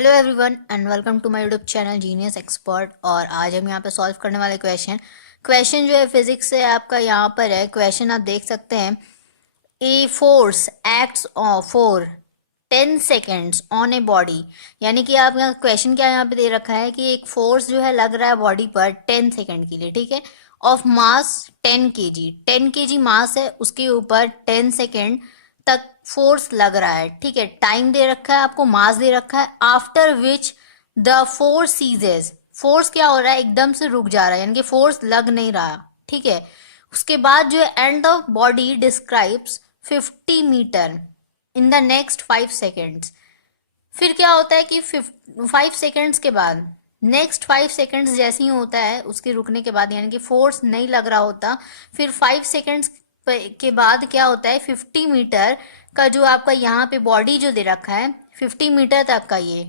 Hello everyone and welcome to my YouTube channel genius expert. और आज हम यहाँ पे सॉल्व करने वाले क्वेश्चन जो है फिजिक्स से आपका यहाँ पर है। क्वेश्चन आप देख सकते हैं, a force acts for 10 seconds on a body. यानी कि आप यहाँ क्वेश्चन क्या यहाँ पे दे रखा है कि एक फोर्स जो है लग रहा है बॉडी पर 10 सेकेंड के लिए, ठीक है, ऑफ मास 10 kg। 10 kg मास है, उसके ऊपर 10 सेकेंड तक फोर्स लग रहा है, ठीक है। टाइम दे रखा है आपको, मास दे रखा है। After which the force ceases, force क्या हो रहा है, एकदम से रुक जा रहा है, यानी कि फोर्स लग नहीं रहा, ठीक है। उसके बाद जो है and the body describes 50 metre in the next 5 seconds. फिर क्या होता है कि 5 सेकेंड्स के बाद, नेक्स्ट 5 सेकेंड्स जैसे ही होता है उसके रुकने के बाद, यानी कि फोर्स नहीं लग रहा होता, फिर 5 सेकेंड्स के बाद क्या होता है, 50 मीटर का जो आपका यहाँ पे बॉडी जो दे रखा है 50 मीटर तक का, ये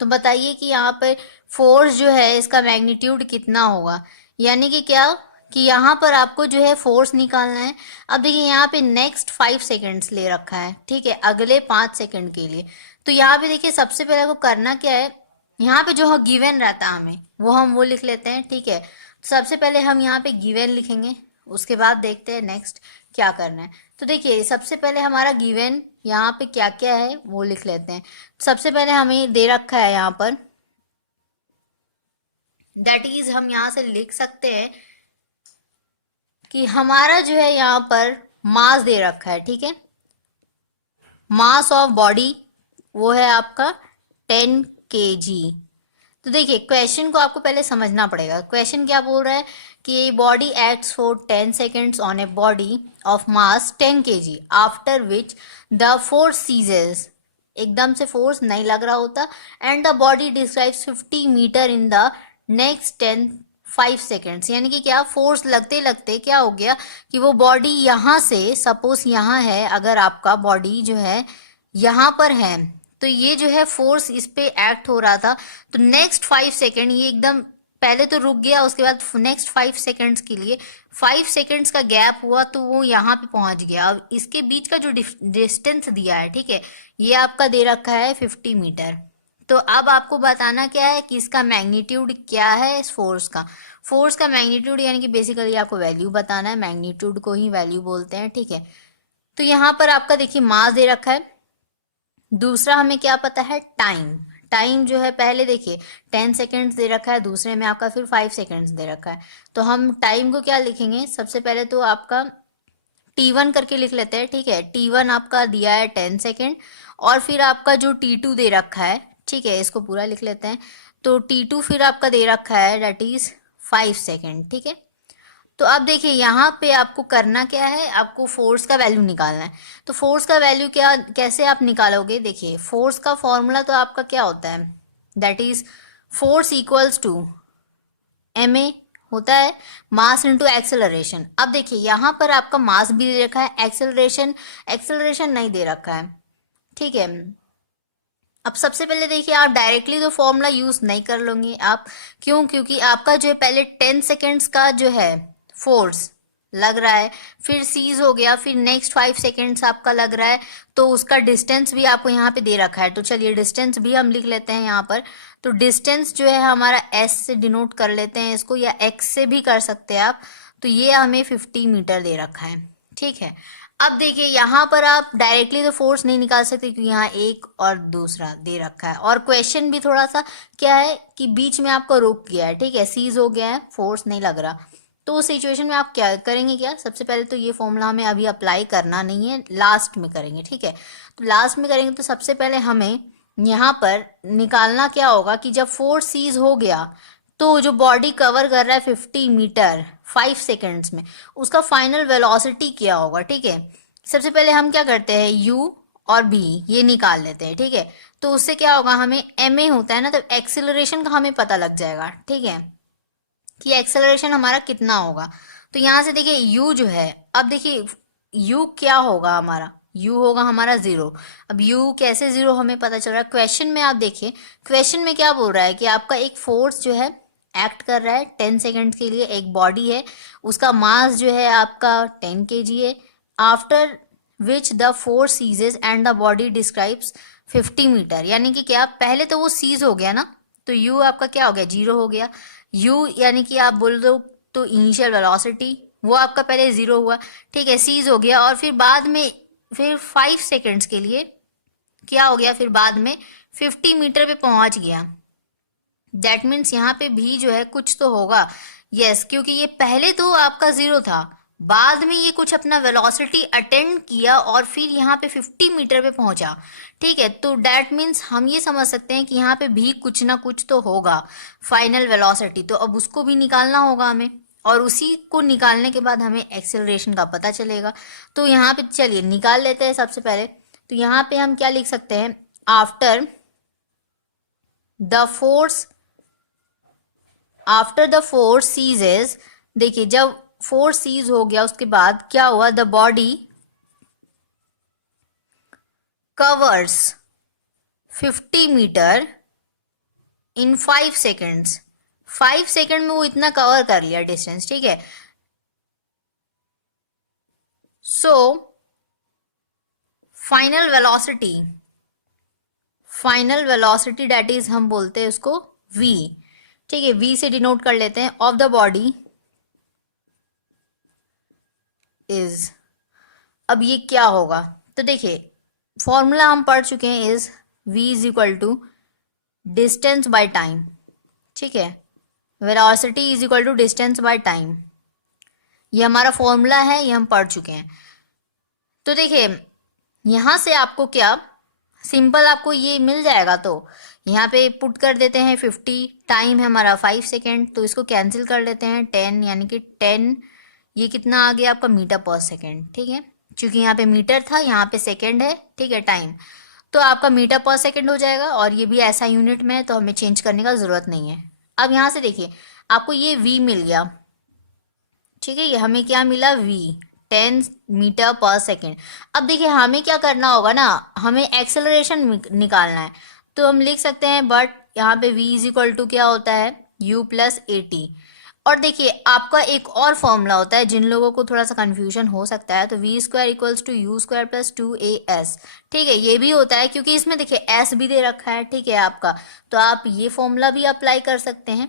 तो बताइए कि यहाँ पर फोर्स जो है इसका मैग्नीट्यूड कितना होगा। यानी कि क्या कि यहाँ पर आपको जो है फोर्स निकालना है। अब देखिए यहाँ पे नेक्स्ट 5 सेकेंड्स ले रखा है, ठीक है, अगले 5 सेकेंड के लिए। तो यहाँ पे देखिए सबसे पहले आपको करना क्या है, यहाँ पे जो गिवन रहता है हमें वो लिख लेते हैं, ठीक है। सबसे पहले हम यहाँ पे गिवन लिखेंगे, उसके बाद देखते हैं नेक्स्ट क्या करना है। तो देखिए सबसे पहले हमारा गिवन यहाँ पे क्या क्या है वो लिख लेते हैं। सबसे पहले हमें दे रखा है यहाँ पर, दैट इज हम यहाँ से लिख सकते हैं कि हमारा जो है यहाँ पर मास दे रखा है, ठीक है। मास ऑफ बॉडी वो है आपका 10 kg। तो देखिए क्वेश्चन को आपको पहले समझना पड़ेगा। क्वेश्चन क्या बोल रहा है कि body acts for 10 seconds on a body of mass 10 kg after which the force ceases, एकदम से फोर्स नहीं लग रहा होता, and the body describes 50 metre in the next 5 seconds. यानी कि क्या, फोर्स लगते लगते क्या हो गया कि वो बॉडी यहाँ से, सपोज यहाँ है, अगर आपका बॉडी जो है यहाँ पर है तो ये जो है फोर्स इस पे एक्ट हो रहा था, तो नेक्स्ट 5 सेकेंड ये एकदम पहले तो रुक गया, उसके बाद नेक्स्ट 5 सेकेंड्स के लिए 5 सेकेंड्स का गैप हुआ तो वो यहाँ पे पहुंच गया। अब इसके बीच का जो डिस्टेंस दिया है, ठीक है, ये आपका दे रखा है 50 मीटर। तो अब आपको बताना क्या है कि इसका मैग्नीट्यूड क्या है, इस फोर्स का मैग्नीट्यूड, यानी कि बेसिकली आपको वैल्यू बताना है, मैग्नीट्यूड को ही वैल्यू बोलते हैं, ठीक है। तो यहाँ पर आपका देखिए मास दे रखा है। दूसरा हमें क्या पता है, टाइम। टाइम जो है पहले देखिए 10 सेकेंड्स दे रखा है, दूसरे में आपका फिर 5 सेकेंड्स दे रखा है। तो हम टाइम को क्या लिखेंगे, सबसे पहले तो आपका T1 करके लिख लेते हैं, ठीक है। T1 आपका दिया है 10 सेकेंड, और फिर आपका जो T2 दे रखा है, ठीक है, इसको पूरा लिख लेते हैं। तो T2 फिर आपका दे रखा है दैट इज 5 सेकेंड, ठीक है। तो अब देखिए यहाँ पे आपको करना क्या है, आपको फोर्स का वैल्यू निकालना है। तो फोर्स का वैल्यू क्या, कैसे आप निकालोगे, देखिए फोर्स का फॉर्मूला तो आपका क्या होता है, that is force equals to ma होता है, मास इनटू एक्सेलरेशन। अब देखिए यहाँ पर आपका मास भी दे रखा है, एक्सेलरेशन एक्सेलरेशन नहीं दे रखा है, ठीक है। अब सबसे पहले देखिए आप डायरेक्टली तो फॉर्मूला यूज नहीं कर लोगे आप, क्यों, क्योंकि आपका जो है पहले 10 सेकेंड्स का जो है फोर्स लग रहा है, फिर सीज हो गया, फिर नेक्स्ट 5 सेकेंड्स आपका लग रहा है, तो उसका डिस्टेंस भी आपको यहाँ पे दे रखा है। तो चलिए डिस्टेंस भी हम लिख लेते हैं यहाँ पर। तो डिस्टेंस जो है हमारा एस से डिनोट कर लेते हैं इसको, या एक्स से भी कर सकते हैं आप। तो ये हमें 50 मीटर दे रखा है, ठीक है। अब देखिए यहाँ पर आप डायरेक्टली तो फोर्स नहीं निकाल सकते, क्योंकि यहाँ एक और दूसरा दे रखा है, और क्वेश्चन भी थोड़ा सा क्या है कि बीच में आपको रुक गया है, ठीक है, सीज हो गया है, फोर्स नहीं लग रहा। तो उस सिचुएशन में आप क्या करेंगे, क्या, सबसे पहले तो ये फॉर्मूला हमें अभी अप्लाई करना नहीं है, लास्ट में करेंगे, ठीक है। तो लास्ट में करेंगे तो सबसे पहले हमें यहाँ पर निकालना क्या होगा कि जब फोर्स सीज हो गया तो जो बॉडी कवर कर रहा है 50 मीटर 5 सेकेंड्स में, उसका फाइनल वेलोसिटी क्या होगा, ठीक है। सबसे पहले हम क्या करते हैं, u और b ये निकाल लेते हैं, ठीक है। तो उससे क्या होगा, हमें ma होता है ना, तो एक्सेलरेशन का हमें पता लग जाएगा, ठीक है, कि एक्सेलरेशन हमारा कितना होगा। तो यहाँ से देखिए u जो है, अब देखिए u क्या होगा हमारा, u होगा हमारा 0। अब u कैसे 0 हमें पता चल रहा है, क्वेश्चन में आप देखिए, क्वेश्चन में क्या बोल रहा है कि आपका एक फोर्स जो है एक्ट कर रहा है 10 सेकेंड के लिए, एक बॉडी है, उसका मास जो है आपका 10 kg है। After which the force ceases and the body describes 50 metre. यानी कि क्या, पहले तो वो सीज हो गया ना, तो यू आपका क्या हो गया, 0 हो गया। यू यानी कि आप बोल दो तो इनिशियल वेलोसिटी, वो आपका पहले 0 हुआ, ठीक है, सीज हो गया। और फिर बाद में फिर 5 सेकेंड्स के लिए क्या हो गया, फिर बाद में 50 मीटर पे पहुंच गया। दैट मीन्स यहाँ पे भी जो है कुछ तो होगा। यस, क्योंकि ये पहले तो आपका 0 था, बाद में ये कुछ अपना वेलोसिटी अटेंड किया और फिर यहाँ पे 50 मीटर पे पहुंचा, ठीक है। तो दैट मीन्स हम ये समझ सकते हैं कि यहाँ पे भी कुछ ना कुछ तो होगा फाइनल वेलोसिटी। तो अब उसको भी निकालना होगा हमें, और उसी को निकालने के बाद हमें एक्सेलरेशन का पता चलेगा। तो यहाँ पे चलिए निकाल लेते हैं सबसे पहले। तो यहाँ पे हम क्या लिख सकते हैं, आफ्टर द फोर्स सीजेस, देखिए जब फोर्स सीज हो गया उसके बाद क्या हुआ, the body covers 50 metre in 5 seconds. 5 second में वो इतना कवर कर लिया डिस्टेंस, ठीक है। So final velocity that is हम बोलते हैं उसको v, ठीक है, v से डिनोट कर लेते हैं, ऑफ द बॉडी इज। अब ये क्या होगा, तो देखिए फॉर्मूला हम पढ़ चुके हैं, is v is equal to distance by time, ठीक है, velocity is equal to distance by time. ये हमारा फॉर्मूला है, ये हम पढ़ चुके हैं। तो देखिए यहां से आपको क्या सिंपल आपको ये मिल जाएगा, तो यहाँ पे पुट कर देते हैं 50, टाइम है हमारा 5 सेकेंड, तो इसको कैंसिल कर लेते हैं 10, यानी कि 10 ये कितना आ गया आपका मीटर पर सेकेंड, ठीक है, क्योंकि यहाँ पे मीटर था, यहाँ पे सेकेंड है, ठीक है, टाइम, तो आपका मीटर पर सेकेंड हो जाएगा। और ये भी ऐसा यूनिट में है तो हमें चेंज करने का ज़रूरत नहीं है। अब यहाँ से देखिए आपको ये v मिल गया, ठीक है, ये हमें क्या मिला, v 10 मीटर पर सेकेंड। अब देखिए हमें क्या करना होगा ना, हमें एक्सेलरेशन निकालना है, तो हम लिख सकते हैं, बट यहाँ पे v इज इक्वल टू क्या होता है, u प्लस ए टी। और देखिए आपका एक और फॉर्मूला होता है, जिन लोगों को थोड़ा सा कंफ्यूजन हो सकता है, तो v square equals to u square plus 2as, ठीक है, ये भी होता है क्योंकि इसमें देखिए s भी दे रखा है, ठीक है आपका, तो आप ये फॉर्मूला भी अप्लाई कर सकते हैं।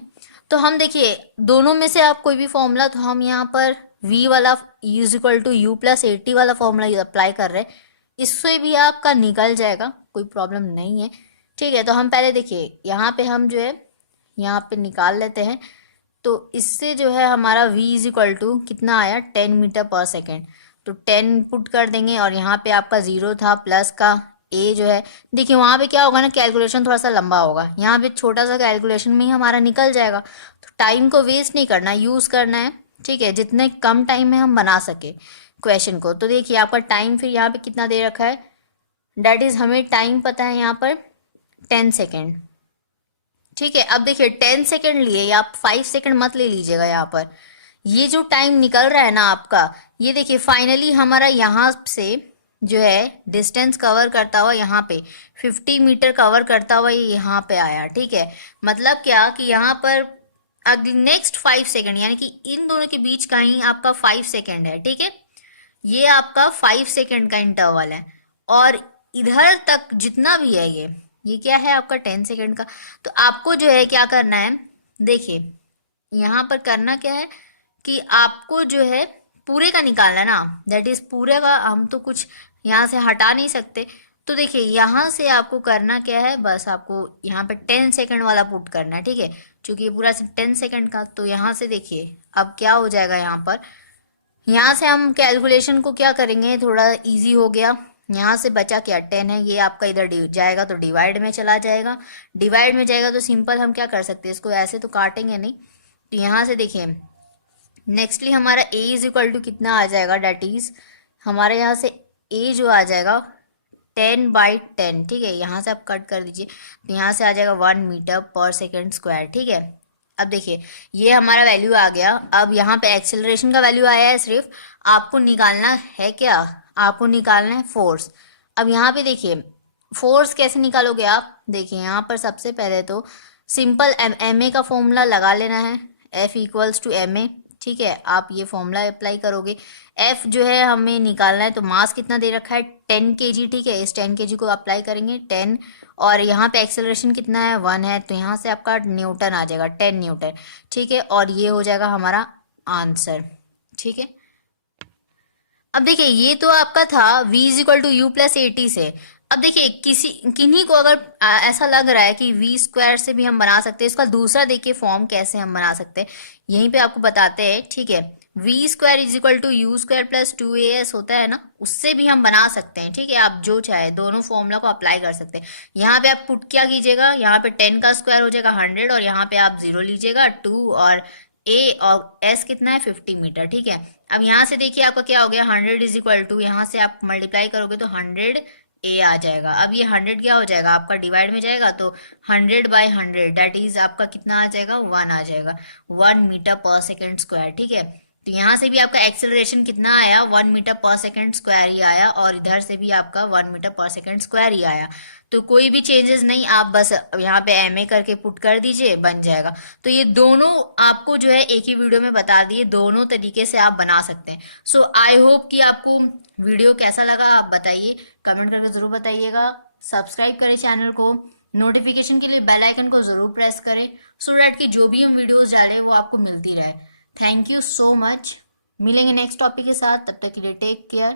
तो हम देखिए दोनों में से आप कोई भी फॉर्मूला, तो हम यहाँ पर v वाला is equal to u plus a t वाला फॉर्मूला अप्लाई कर रहे हैं, इससे भी आपका निकल जाएगा, कोई प्रॉब्लम नहीं है, ठीक है। तो हम पहले देखिए यहाँ पे हम जो है यहाँ पे निकाल लेते हैं, तो इससे जो है हमारा v इज इक्वल टू कितना आया, 10 मीटर पर सेकेंड, तो 10 पुट कर देंगे, और यहाँ पे आपका 0 था, प्लस का a जो है, देखिए वहाँ पे क्या होगा ना, कैलकुलेशन थोड़ा सा लंबा होगा, यहाँ पे छोटा सा कैलकुलेशन में ही हमारा निकल जाएगा। तो टाइम को वेस्ट नहीं करना, यूज़ करना है, ठीक है, जितने कम टाइम में हम बना सके क्वेश्चन को। तो देखिए आपका टाइम फिर यहाँ पे कितना दे रखा है, डैट इज हमें टाइम पता है यहाँ पर 10 सेकेंड, ठीक है। अब देखिए 10 सेकेंड लिए, या आप 5 सेकेंड मत ले लीजिएगा, यहाँ पर ये जो टाइम निकल रहा है ना आपका, ये देखिए फाइनली हमारा यहाँ से जो है डिस्टेंस कवर करता हुआ यहाँ पे 50 मीटर कवर करता हुआ ये यहाँ पे आया, ठीक है। मतलब क्या कि यहाँ पर अगले नेक्स्ट 5 सेकेंड, यानी कि इन दोनों के बीच का ही आपका 5 सेकेंड है, ठीक है, ये आपका 5 सेकेंड का इंटरवल है, और इधर तक जितना भी है ये क्या है आपका 10 सेकेंड का। तो आपको जो है क्या करना है, देखिए यहाँ पर करना क्या है कि आपको जो है पूरे का निकालना है ना, दैट इज पूरे का, हम तो कुछ यहाँ से हटा नहीं सकते। तो देखिए यहाँ से आपको करना क्या है, बस आपको यहाँ पे 10 सेकेंड वाला पुट करना है, ठीक है, क्योंकि ये पूरा 10 सेकेंड का। तो यहाँ से देखिए अब क्या हो जाएगा, यहाँ से हम कैलकुलेशन को क्या करेंगे, थोड़ा इजी हो गया। यहाँ से बचा क्या, 10 है, ये आपका इधर जाएगा तो डिवाइड में चला जाएगा, डिवाइड में जाएगा तो सिंपल हम क्या कर सकते हैं, इसको ऐसे तो काटेंगे नहीं। तो यहाँ से देखिए नेक्स्टली हमारा a इज इक्वल टू कितना आ जाएगा, डैट इज हमारे यहाँ से a जो आ जाएगा 10/10, ठीक है, यहाँ से आप कट कर दीजिए, तो यहाँ से आ जाएगा 1 मीटर पर सेकेंड स्क्वायर, ठीक है। अब देखिए ये हमारा वैल्यू आ गया। अब यहाँ पे एक्सेलरेशन का वैल्यू आया है, सिर्फ आपको निकालना है क्या, आपको निकालना है फोर्स। अब यहाँ पे देखिए फोर्स कैसे निकालोगे आप, देखिए यहाँ पर सबसे पहले तो सिंपल एम ए का फॉर्मूला लगा लेना है, F equals to m a, ठीक है, आप ये फॉर्मूला अप्लाई करोगे। एफ जो है हमें निकालना है, तो मास कितना दे रखा है 10 kg, ठीक है, इस 10 kg को अप्लाई करेंगे 10, और यहाँ पे एक्सेलरेशन कितना है 1 है, तो यहाँ से आपका न्यूटन आ जाएगा 10 न्यूटन, ठीक है, और ये हो जाएगा हमारा आंसर। ठीक है, अब देखिए ये तो आपका था v is equal to u plus a t से। अब देखिए किन्हीं को अगर ऐसा लग रहा है कि v स्क्वायर से भी हम बना सकते हैं, इसका दूसरा देखिए फॉर्म कैसे हम बना सकते हैं, यहीं पे आपको बताते हैं। ठीक है, v square is equal to u square plus 2as होता है ना, उससे भी हम बना सकते हैं। ठीक है, आप जो चाहे दोनों फॉर्मूला को अप्लाई कर सकते हैं। यहाँ पे आप पुट क्या कीजिएगा, यहाँ पे 10 का स्क्वायर हो जाएगा 100, और यहाँ पे आप 0 लीजिएगा 2, और ए और एस कितना है 50 मीटर। ठीक है, अब यहाँ से देखिए आपका क्या हो गया, 100 इज इक्वल टू, यहाँ से आप मल्टीप्लाई करोगे तो 100 ए आ जाएगा। अब ये 100 क्या हो जाएगा आपका डिवाइड में जाएगा, तो 100/100 दैट इज आपका कितना आ जाएगा 1 आ जाएगा, 1 मीटर पर सेकेंड स्क्वायर। ठीक है, तो यहाँ से भी आपका एक्सेलरेशन कितना आया 1 मीटर पर सेकेंड स्क्वायर ही आया, और इधर से भी आपका 1 मीटर पर सेकेंड स्क्वायर ही आया। तो कोई भी चेंजेस नहीं, आप बस यहाँ पे एम ए करके पुट कर दीजिए, बन जाएगा। तो ये दोनों आपको जो है एक ही वीडियो में बता दिए, दोनों तरीके से आप बना सकते हैं। सो आई होप कि आपको वीडियो कैसा लगा आप बताइए, कमेंट करके जरूर बताइएगा। सब्सक्राइब करें चैनल को, नोटिफिकेशन के लिए बेल आइकन को जरूर प्रेस करें, सो डैट कि जो भी हम वीडियोस डालें वो आपको मिलती रहे। थैंक यू सो मच, मिलेंगे नेक्स्ट टॉपिक के साथ, तब तक के लिए टेक केयर।